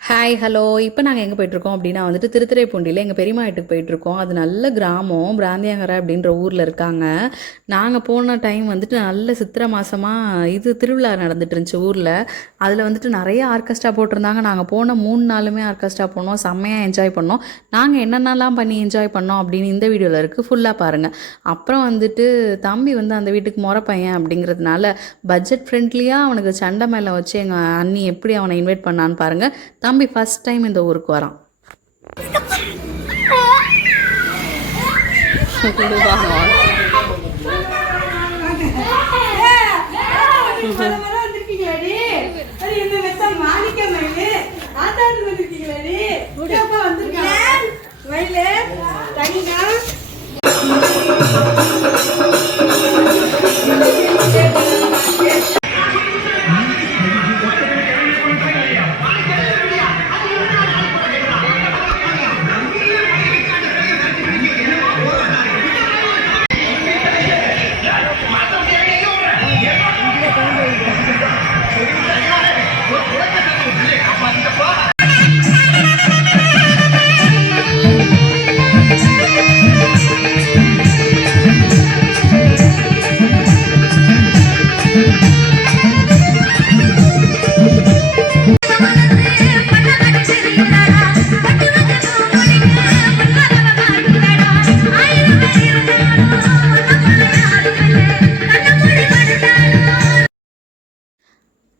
Hi hello. இப்போ நாங்கள் எங்கே போயிட்டுருக்கோம் அப்படின்னா வந்துட்டு திருத்துறைப்பூண்டியில் எங்கள் பெரியம்மா வீட்டுக்கு போயிட்டுருக்கோம். அது நல்ல கிராமம், பிராந்தியங்கரை அப்படின்ற ஊரில் இருக்காங்க. நாங்கள் போன டைம் வந்துட்டு நல்ல சித்திரை மாதமாக இது திருவிழா நடந்துட்டு இருந்துச்சு ஊரில். அதில் வந்துட்டு நிறைய ஆர்கெஸ்ட்ரா போட்டிருந்தாங்க. நாங்கள் போன 3 நாளுமே ஆர்கெஸ்ட்ரா போனோம், செம்மையாக என்ஜாய் பண்ணோம். நாங்கள் என்னென்னலாம் பண்ணி என்ஜாய் பண்ணோம் அப்படின்னு இந்த வீடியோவில் இருக்குது, ஃபுல்லாக பாருங்கள். அப்புறம் வந்துட்டு தம்பி வந்து அந்த வீட்டுக்கு முறை பையன் அப்படிங்கிறதுனால பட்ஜெட் ஃப்ரெண்ட்லியாக அவனுக்கு சண்டை மேலே வச்சு எங்கள் அண்ணி எப்படி அவனை இன்வைட் பண்ணான்னு பாருங்கள். தம்பி ஃபர்ஸ்ட் டைம் இந்த ஊருக்கு வரான்.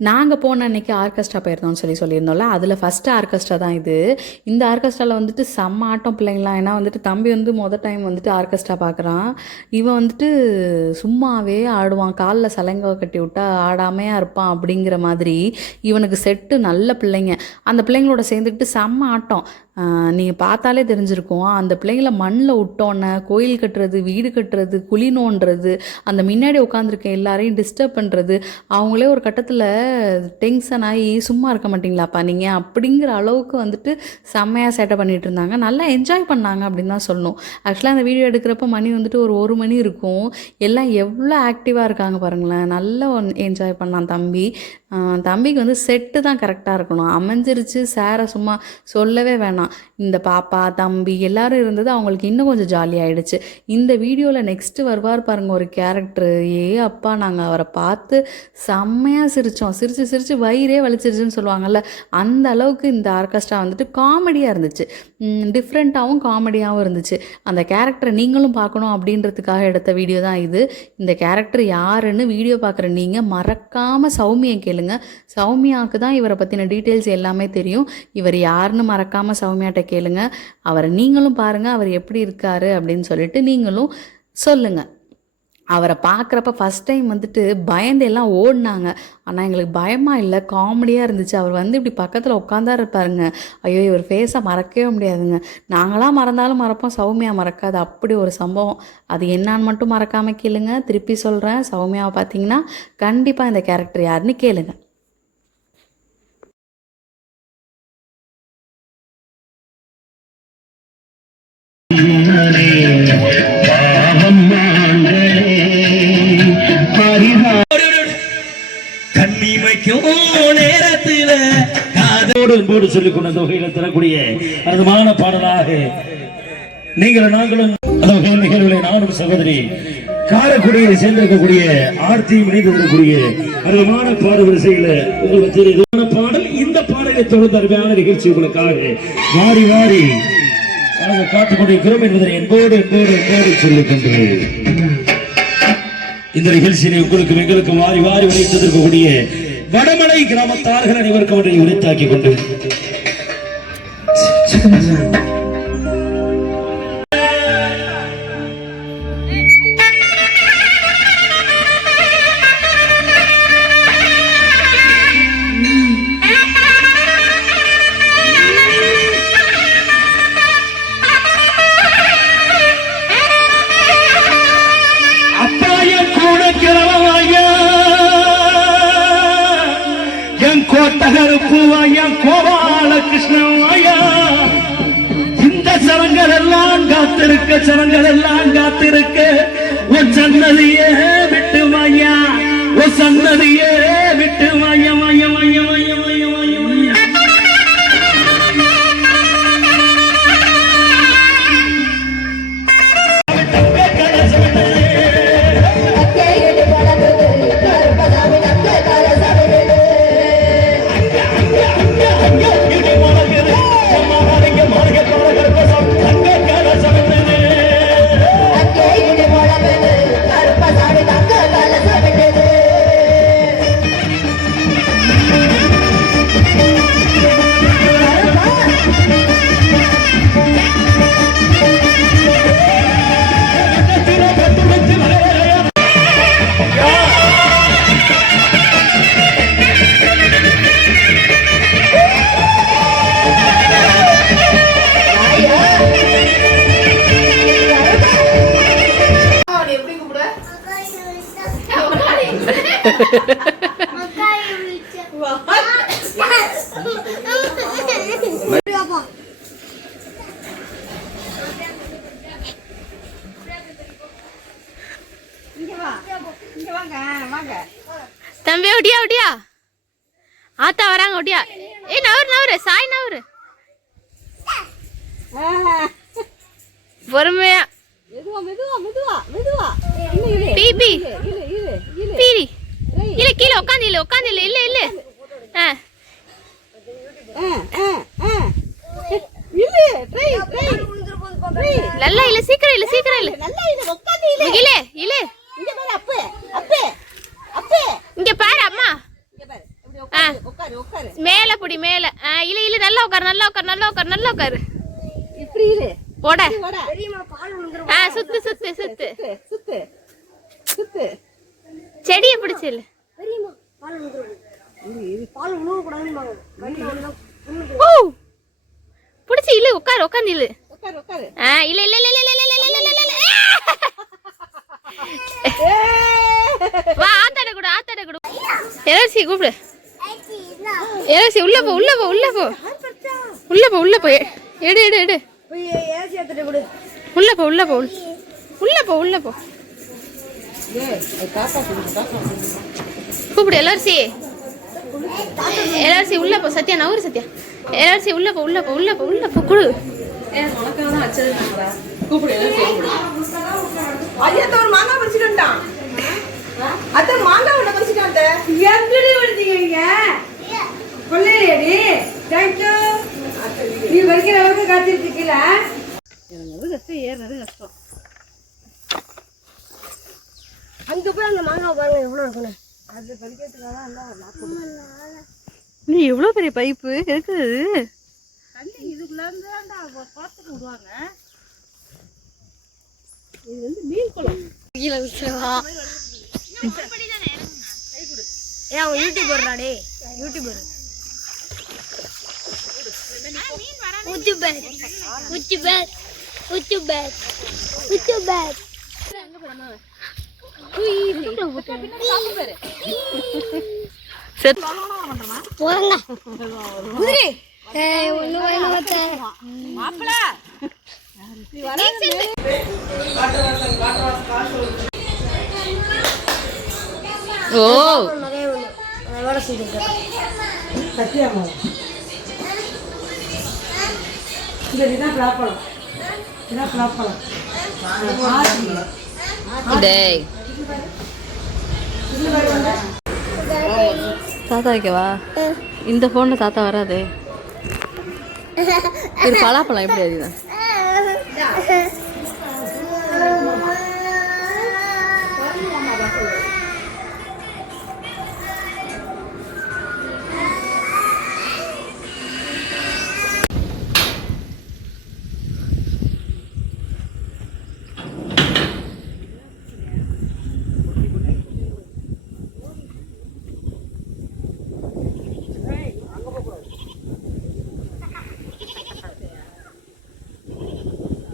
நாங்கள் போன அன்றைக்கி ஆர்கெஸ்ட்ரா போயிருந்தோம்னு சொல்லியிருந்தோம்ல, அதில் ஃபஸ்ட்டு ஆர்கெஸ்ட்ரா தான் இது. இந்த ஆர்கெஸ்ட்ராவில் வந்துட்டு செம்ம ஆட்டம் பிள்ளைங்களாம். ஏன்னா வந்துட்டு தம்பி வந்து டைம் வந்துட்டு ஆர்கெஸ்ட்ரா பார்க்குறான். இவன் வந்துட்டு சும்மாவே ஆடுவான், காலில் சலங்கை கட்டி விட்டா ஆடாமையாக இருப்பான் அப்படிங்கிற மாதிரி. இவனுக்கு செட்டு நல்ல பிள்ளைங்க. அந்த பிள்ளைங்களோட சேர்ந்துக்கிட்டு செம்ம ஆட்டம். நீங்கள் பார்த்தாலே தெரிஞ்சிருக்கும். அந்த பிள்ளைங்கள மண்ணில் விட்டோன்னே கோயில் கட்டுறது, வீடு கட்டுறது, குழி நோண்டுறது, அந்த முன்னாடி உட்காந்துருக்க எல்லாரையும் டிஸ்டர்ப் பண்ணுறது. அவங்களே ஒரு கட்டத்தில் டென்ஷன் ஆகி சும்மா இருக்க மாட்டிங்களாப்பா நீங்கள் அப்படிங்கிற அளவுக்கு வந்துட்டு செம்மையாக சேட்டை பண்ணிகிட்டு இருந்தாங்க. நல்லா என்ஜாய் பண்ணாங்க அப்படின்னு தான் சொல்லணும். ஆக்சுவலாக அந்த வீடியோ எடுக்கிறப்ப மணி வந்துட்டு ஒரு 1 மணி இருக்கும். எல்லாம் எவ்வளோ ஆக்டிவாக இருக்காங்க பாருங்களேன். நல்லா என்ஜாய் பண்ணான் தம்பி. தம்பிக்கு வந்து செட்டு தான் கரெக்டாக இருக்கணும். அமைஞ்சிருச்சு சேரை சும்மா சொல்லவே வேணாம். இந்த பாப்பா தம்பி எல்லோரும் இருந்தது அவங்களுக்கு இன்னும் கொஞ்சம் ஜாலியாகிடுச்சு. இந்த வீடியோவில் நெக்ஸ்ட்டு வருவார் பாருங்கள் ஒரு கேரக்டரு. அப்பா நாங்கள் அவரை பார்த்து செம்மையாக சிரித்தோம். சிரித்து வயிறே வலிச்சிருச்சுன்னு சொல்லுவாங்கள்ல, அந்த அளவுக்கு இந்த ஆர்கெஸ்ட்ரா வந்துட்டு காமெடியாக இருந்துச்சு. டிஃப்ரெண்ட்டாகவும் காமெடியாகவும் இருந்துச்சு. அந்த கேரக்டரை நீங்களும் பார்க்கணும் அப்படின்றதுக்காக எடுத்த வீடியோ தான் இது. இந்த கேரக்டர் யாருன்னு வீடியோ பார்க்குற நீங்கள் மறக்காமல் சௌமியை கேளுங்க. சௌமியாவுக்கு தான் இவரை பற்றின டீட்டெயில்ஸ் எல்லாமே தெரியும். இவர் யாருன்னு மறக்காமல் சௌமியாட்ட கேளுங்க. அவரை நீங்களும் பாருங்கள், அவர் எப்படி இருக்காரு அப்படின்னு சொல்லிட்டு நீங்களும் சொல்லுங்கள். அவரை பார்க்குறப்ப ஃபஸ்ட் டைம் வந்துட்டு பயந்து எல்லாம் ஓடினாங்க. ஆனால் எங்களுக்கு பயமாக இல்லை, காமெடியாக இருந்துச்சு. அவர் வந்து இப்படி பக்கத்தில் உட்காந்தா இருப்பாருங்க. ஐயோ இவர் ஃபேஸை மறக்கவே முடியாதுங்க. நாங்களாம் மறந்தாலும் மறப்போம், சௌமியா மறக்காது. அப்படி ஒரு சம்பவம். அது என்னான்னு மட்டும் மறக்காமல் கேளுங்க. திருப்பி சொல்கிறேன், சௌமியாவை பார்த்தீங்கன்னா கண்டிப்பாக இந்த கேரக்டர் யாருன்னு கேளுங்க. நேரத்தில் சொல்லிக் கொண்ட தொகையில தரக்கூடிய அற்புதமான பாடலாக நீங்களும் நாங்களும் நிகழ்வுகளை நானும் சகோதரி காரக்குடியை சேர்ந்திருக்கக்கூடிய ஆர்த்தி இணைந்திருக்கக்கூடிய அற்புதமான பாடல் வரிசையில உங்களுக்கு பாடல். இந்த பாடலை தொடர்ந்து அருமையான நிகழ்ச்சி உங்களுக்காக வாரி வாரி காத்துக் கொண்டிருக்கிறோம் என்பதை என்போடு என்போடு என்போடு சொல்லிக் கொண்டு இந்த நிகழ்ச்சியை உங்களுக்கு எங்களுக்கு வாரி வாரி உரைத்திருக்கக்கூடிய வடமலை கிராமத்தார்கள் அனைவருக்கும் ஒன்றை உரித்தாக்கி கொண்டு கோட்டகருப்புவாயா கோபால கிருஷ்ணவாயா இந்த சரங்கள் எல்லாம் காத்திருக்க உன் சன்னதியே விட்டு வாயா, உன் சன்னதியே விட்டு வாயா வாயா வாயா வாயா வாயா வாயா வாயா. தம்பி ஒட்டியா ஒட்டியா ஆத்தா வராங்க ஒட்டியா. ஏய் நவரு சாய் நவரு பொறுமையா பிபி பீரி இல்ல கீழே உட்காந்து இல்ல இல்ல இல்ல நல்லா இல்ல சீக்கிரம் இல்ல இல்ல இங்க பாரு அம்மா மேல புடி மேல இல்ல நல்லா உட்காரு இப்படி இரு போட பெரியம்மா பால் விழுந்துரும். சுத்து செடியை பிடிச்சு இல்ல பெரியம்மா பால் விழுந்துரும். பால் விழுவ கூடாதுன்னு பிடிச்சு இல்ல உட்காந்து இல்ல உட்காரு இல்ல இல்ல இல்ல இல்ல இல்ல இல்ல இல்ல இல்ல வா ஆத்தாட கூட எலர்சி கூப்பிடு. எலர்சி உள்ள போ எடு போய் ஏசி எடுத்துட்டு கொடு. உள்ள போ கூப்பிடு எலர்சி உள்ள போ. சத்யா நவரு சத்யா. எலர்சி உள்ள போ குடு. கூப்பிடு அஜித் ஒரு மாங்காய் பறிச்சுட்டான். அத்தை மாங்காய் ஒண்ணு பறிச்சுட்டான். எங்கடி வருதீங்க கொள்ளையடி? தேங்க்யூ. நீ வரைக்கிற அளவுக்கு காத்திட்டு இருக்கீல. ஏறினது கஷ்டம். அங்க போய் அந்த மாங்காய் பாருங்க எவ்வளவு இருக்குன்னு. அது பறிக்கிறதுக்காக நீ எவ்வளவு பெரிய பைப்பு இருக்குது. தண்ணி இதுக்குள்ள இருந்தா பார்த்துட்டு விடுவாங்க. இது வந்து மீன் குளம். கீழே விட்டுவா. ஏன் அவன் யூடியூபர் டே யூடியூபர். ஓ சத்தியமா இதுதான் பிளாப்பழம். டேய் தாத்தா வைக்கவா? இந்த போன்ல தாத்தா வராது. இது பலாப்பழம் எப்படி அதுதான்?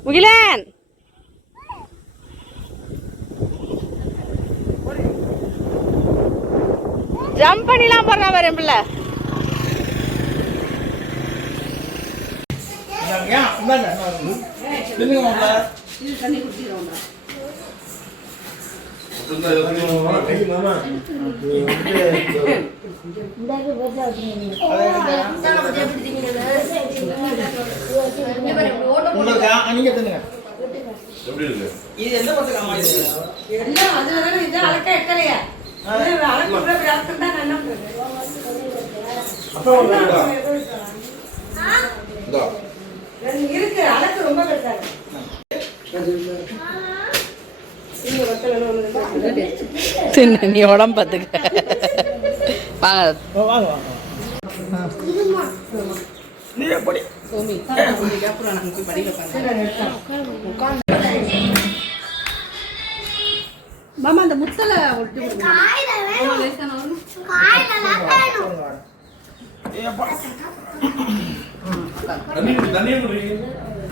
முகிலன் ஜம்ப் பண்ணிலாம் போறான் பாரு என் பிள்ளை. இது எந்த பக்கம் இருக்கு அழகு ரொம்ப பெருசாக. நீ உடம்பு பார்த்துக்க. வாங்க நீ எப்படி மாமா அந்த முத்தலை ஒட்டி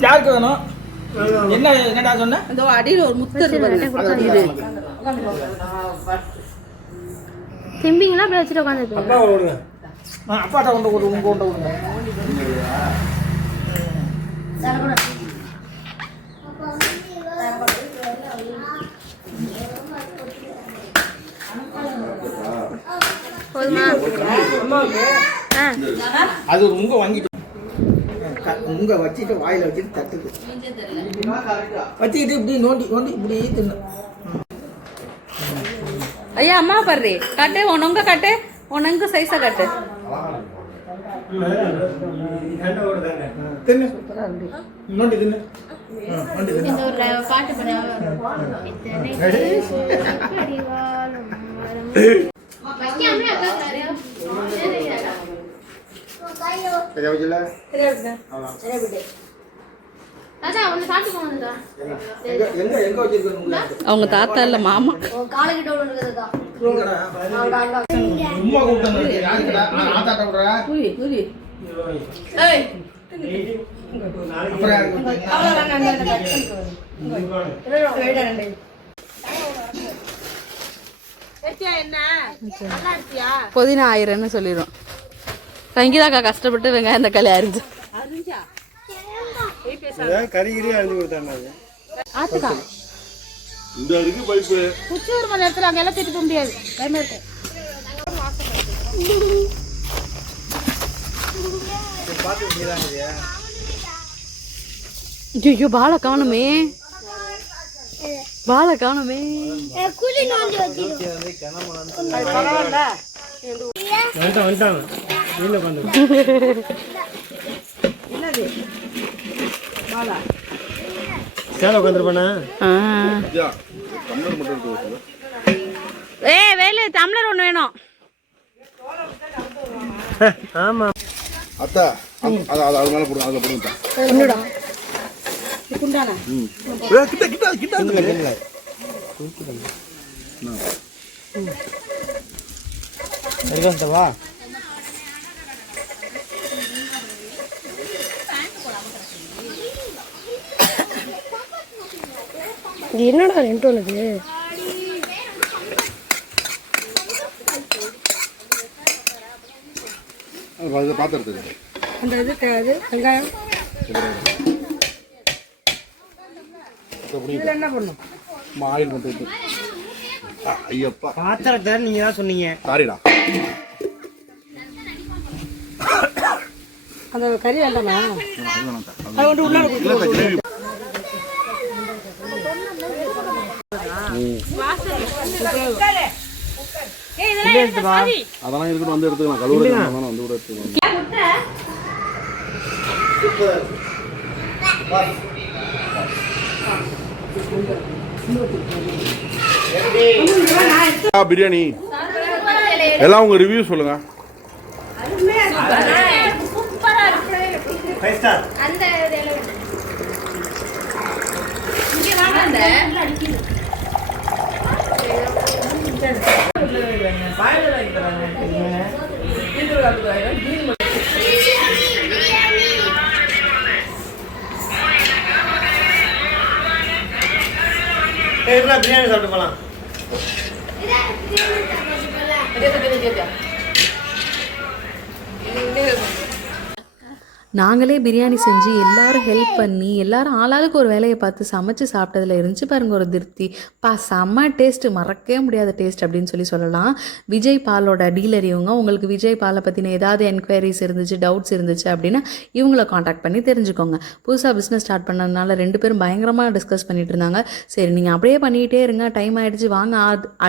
யாருக்கு வேணும்? என்னடா சொன்ன? இந்த அடியில் ஒரு முத்து இருக்கு. திம்பிங்களா அப்படியே வச்சுட்டு உட்காந்துருக்கீங்க? அப்பாட்ட கொண்டு கொடு, உங்க கொண்டு கொடுங்க. போதுமா? அது ஒரு உங்க வாங்கிட்டு உங்க வச்சுட்டு வாயில வச்சுட்டு தட்டுது வச்சுக்கிட்டு இப்படி நோண்டி நோண்டி இப்படி தின்னு. ஐயா அம்மா பர்றி கட்டு உனங்க கட்டு உனங்க சைஸா கட்டு. தின்னு நோண்டி தின்னு. நோண்டி தின்னு. இந்த ஒரு பாட்டு எங்க வச்சிருக்கீங்க? அவங்க தாத்தா இல்ல மாமா. காலகிட்ட ஒன்று இருக்குதுதான். சும்மா கூப்பிட்டு யாருக்கடா? நான் ஆத்தாட்ட விடுறேன். அப்புறம் புதினா 1000ன்னு சொல்லிடும். சங்கீதாக்கா கஷ்டப்பட்டு வெங்காயம் தக்காளி அரிஞ்சு கறிகிரி அரிஞ்சு கொடுத்தாங்க. ஆத்துக்கா இந்த இருக்கு பைப்பு குச்சி ஒரு மணி நேரத்தில் அங்கே எல்லாம் திட்டு போக முடியாது. பயமா இருக்கு. ஐயோ பாலை காணுமே, பாலை காணுமே. வந்துட்டாங்க வீட்டில் உட்காந்து சேலை உட்காந்துருப்பானே. வேலு டம்ளர் ஒன்று வேணும். ஆமா அத்தா அது அது அது மேல போடுங்க, அதுல போடுங்க. கிட்ட கிட்ட கிட்ட வா என்னடா ரெண்டு ஒண்ணுது? அது பாத்திரத்துக்கு அந்த இது வெங்காயம் இதுல என்ன பண்ணும்? ஆயில் மட்டும் ஐயப்பா பாத்திரத்தை நீங்க தான் சொன்னீங்க. சாரிடா. அந்த கறி வேண்டாமா? அது வந்து உள்ள கிரேவி அதெல்லாம் இருக்கட்டும், வந்து எடுத்துக்கலாம். கழுவுறது வந்து கூட எடுத்துக்கலாம். பிரியாணி எல்லாம் உங்க ரிவ்யூ சொல்லுங்க. பிரியாணி சாப்பிட்டு போலாம். நாங்களே பிரியாணி செஞ்சு எல்லாரும் ஹெல்ப் பண்ணி எல்லாரும் ஆளாளுக்கு ஒரு வேலையை பார்த்து சமைச்சு சாப்பிட்டதுல இருந்துச்சு பாருங்க ஒரு திருப்தி. செம்ம டேஸ்ட்டு, மறக்கவே முடியாத டேஸ்ட் அப்படின்னு சொல்லலாம். விஜய் பாலோட டீலர் இவங்க. உங்களுக்கு விஜய் பாலை பற்றின ஏதாவது என்கொயரிஸ் இருந்துச்சு, டவுட்ஸ் இருந்துச்சு அப்படின்னா இவங்கள காண்டாக்ட் பண்ணி தெரிஞ்சுக்கோங்க. புதுசாக பிஸ்னஸ் ஸ்டார்ட் பண்ணதுனால 2 பேரும் பயங்கரமாக டிஸ்கஸ் பண்ணிட்டு இருந்தாங்க. சரி நீங்கள் அப்படியே பண்ணிகிட்டே இருங்க, டைம் ஆகிடுச்சு, வாங்க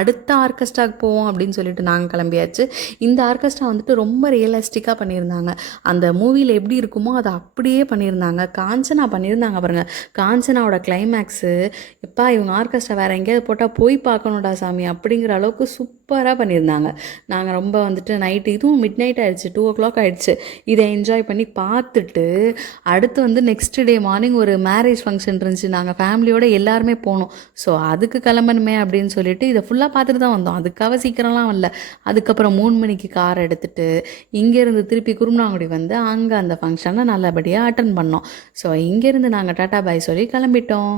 அடுத்த ஆர்கெஸ்ட்ராக்கு போவோம் அப்படின்னு சொல்லிட்டு நாங்கள் கிளம்பியாச்சு. இந்த ஆர்கெஸ்ட்ரா வந்துட்டு ரொம்ப ரியலிஸ்டிக்காக பண்ணியிருந்தாங்க. அந்த மூவியில் எப்படி இருக்குமோ அதை அப்படியே பண்ணியிருந்தாங்க. காஞ்சனா பண்ணியிருந்தாங்க பாருங்க. காஞ்சனாவோட கிளைமேக்ஸு எப்பா இவங்க ஆர்கெஸ்ட்ரா வேறு எங்கேயாவது போட்டால் போய் பார்க்கணுடா சாமி அப்படிங்கிற அளவுக்கு சூப்பராக பண்ணியிருந்தாங்க. நாங்கள் ரொம்ப வந்துட்டு நைட்டு இதுவும் மிட் நைட் ஆகிடுச்சு, 2 o'clock ஆகிடுச்சு. இதை என்ஜாய் பண்ணி பார்த்துட்டு அடுத்து வந்து நெக்ஸ்ட் டே மார்னிங் ஒரு மேரேஜ் ஃபங்க்ஷன் இருந்துச்சு. நாங்கள் ஃபேமிலியோடு எல்லாருமே போனோம். ஸோ அதுக்கு கிளம்பணுமே அப்படின்னு சொல்லிட்டு இதை ஃபுல்லாக பார்த்துட்டு தான் வந்தோம். அதுக்காக சீக்கிரம்லாம் வரல. அதுக்கப்புறம் 3 மணிக்கு கார் எடுத்துகிட்டு இங்கேருந்து திருப்பி குருமனாங்குடி வந்து அங்கே அந்த ஃபங்க்ஷனை நல்லபடியாக அட்டன் பண்ணோம். ஸோ இங்கேருந்து நாங்கள் டாட்டா பாய் சொல்லி கிளம்பிட்டோம்.